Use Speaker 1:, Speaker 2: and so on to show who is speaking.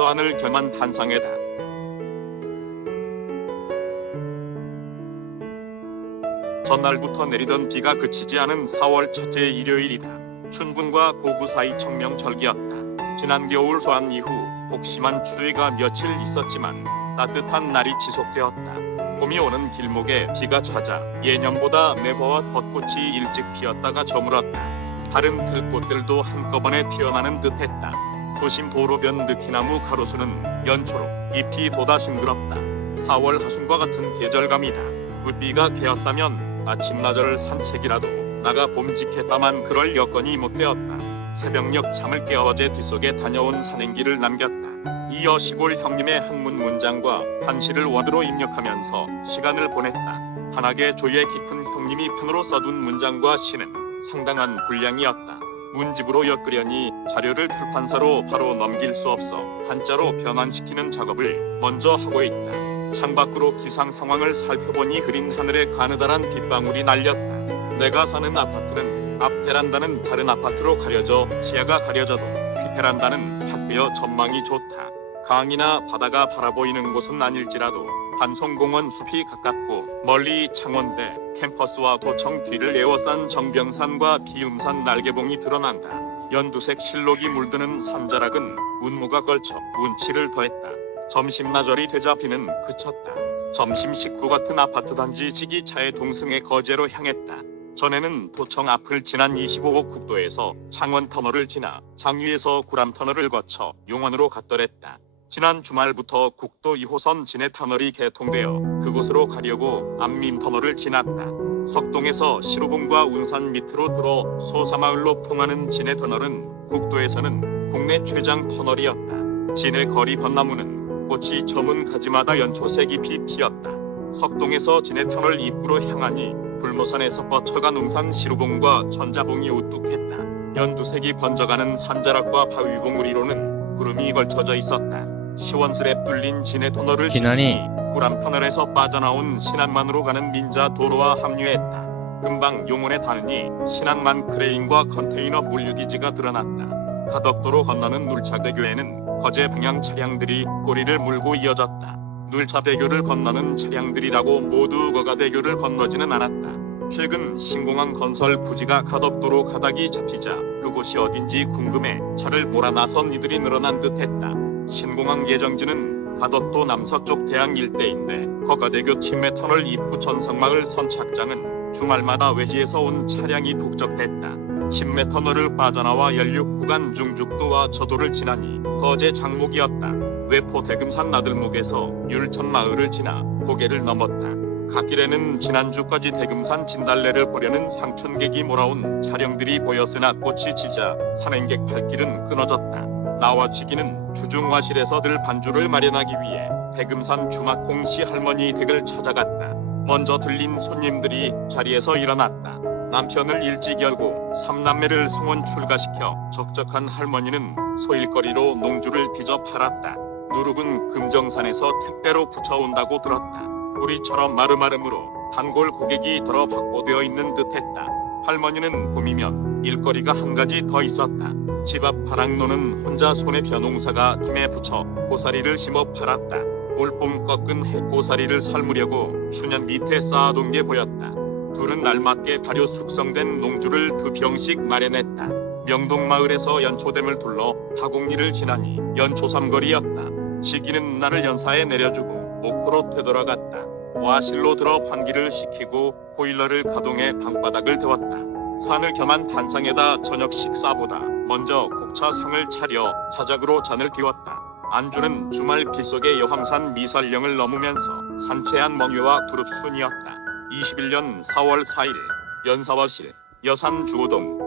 Speaker 1: 서안을 겸한 한상에다. 전날부터 내리던 비가 그치지 않은 4월 첫째 일요일이다. 춘분과 고구 사이 청명철기였다. 지난 겨울 소환 이후 복심한 추위가 며칠 있었지만 따뜻한 날이 지속되었다. 봄이 오는 길목에 비가 찾아 예년보다 매버와 벚꽃이 일찍 피었다가 저물었다. 다른 들꽃들도 한꺼번에 피어나는 듯했다. 도심 도로변 느티나무 가로수는 연초록 잎이 돋아 싱그럽다. 4월 하순과 같은 계절감이다. 물비가 개었다면 아침나절 산책이라도 나가 봄직했다만 그럴 여건이 못 되었다. 새벽녘 잠을 깨어 어제 빗속에 다녀온 산행기를 남겼다. 이어 시골 형님의 한문 문장과 한시를 원으로 입력하면서 시간을 보냈다. 한학의 조예 깊은 형님이 편으로 써둔 문장과 시는 상당한 분량이었다. 문집으로 엮으려니 자료를 출판사로 바로 넘길 수 없어 한자로 변환시키는 작업을 먼저 하고 있다. 창밖으로 기상 상황을 살펴보니 흐린 하늘에 가느다란 빗방울이 날렸다. 내가 사는 아파트는 앞 베란다는 다른 아파트로 가려져 시야가 가려져도 뒷 베란다는 탁 전망이 좋다. 강이나 바다가 바라보이는 곳은 아닐지라도 반송공원 숲이 가깝고 멀리 창원대 캠퍼스와 도청 뒤를 에워싼 정병산과 비음산 날개봉이 드러난다. 연두색 실록이 물드는 산자락은 운무가 걸쳐 운치를 더했다. 점심나절이 되자 비는 그쳤다. 점심 식구 같은 아파트 단지 지기차의 동승의 거제로 향했다. 전에는 도청 앞을 지난 25호 국도에서 창원 터널을 지나 장위에서 구람 터널을 거쳐 용원으로 갔더랬다. 지난 주말부터 국도 2호선 진해 터널이 개통되어 그곳으로 가려고 안민 터널을 지났다. 석동에서 시루봉과 운산 밑으로 들어 소사마을로 통하는 진해 터널은 국도에서는 국내 최장 터널이었다. 진해 거리 벚나무는 꽃이 저문 가지마다 연초색 잎이 피었다. 석동에서 진해 터널 입구로 향하니 불모산에서 뻗쳐간 웅산 시루봉과 전자봉이 우뚝했다. 연두색이 번져가는 산자락과 바위봉우리로는 구름이 걸쳐져 있었다. 시원스레 뚫린 진해 터널을
Speaker 2: 지나니
Speaker 1: 구람 터널에서 빠져나온 신안만으로 가는 민자 도로와 합류했다. 금방 용원에 닿으니 신안만 크레인과 컨테이너 물류기지가 드러났다. 가덕도로 건너는 눌차대교에는 거제 방향 차량들이 꼬리를 물고 이어졌다. 눌차대교를 건너는 차량들이라고 모두 거가대교를 건너지는 않았다. 최근 신공항 건설 부지가 가덕도로 가닥이 잡히자 그곳이 어딘지 궁금해 차를 몰아 나선 이들이 늘어난 듯했다. 신공항 예정지는 가덕도 남서쪽 대항 일대인데 거가대교 침매 터널 입구 전성마을 선착장은 주말마다 외지에서 온 차량이 북적댔다. 침매 터널을 빠져나와 연륙 구간 중죽도와 저도를 지나니 거제 장목이었다. 외포 대금산 나들목에서 율천 마을을 지나 고개를 넘었다. 갓길에는 지난주까지 대금산 진달래를 보려는 상촌객이 몰아온 차량들이 보였으나 꽃이 지자 산행객 발길은 끊어졌다. 나와 지기는 주중화실에서들 반주를 마련하기 위해 대금산 주막공시 할머니 댁을 찾아갔다. 먼저 들린 손님들이 자리에서 일어났다. 남편을 일찍 열고 삼남매를 성원 출가시켜 적적한 할머니는 소일거리로 농주를 빚어 팔았다. 누룩은 금정산에서 택배로 붙여온다고 들었다. 우리처럼 마름마름으로 단골 고객이 들어 확보되어 있는 듯했다. 할머니는 봄이면 일거리가 한 가지 더 있었다. 집앞 바락노는 혼자 손에 벼농사가 김에 붙여 고사리를 심어 팔았다. 올봄 꺾은 해고사리를 삶으려고 수년 밑에 쌓아둔 게 보였다. 둘은 날맞게 발효 숙성된 농주를 두 병씩 마련했다. 명동마을에서 연초댐을 둘러 다곡리를 지나니 연초삼거리였다. 시기는 나를 연사에 내려주고 목포로 되돌아갔다. 와실로 들어 환기를 시키고 보일러를 가동해 방바닥을 데웠다. 산을 겸한 단상에다 저녁 식사보다 먼저 곡차 상을 차려 자작으로 잔을 비웠다. 안주는 주말 빗속의 여황산 미설령을 넘으면서 산채한 멍유와 두릅순이었다. 21년 4월 4일 연사와실 여산 주호동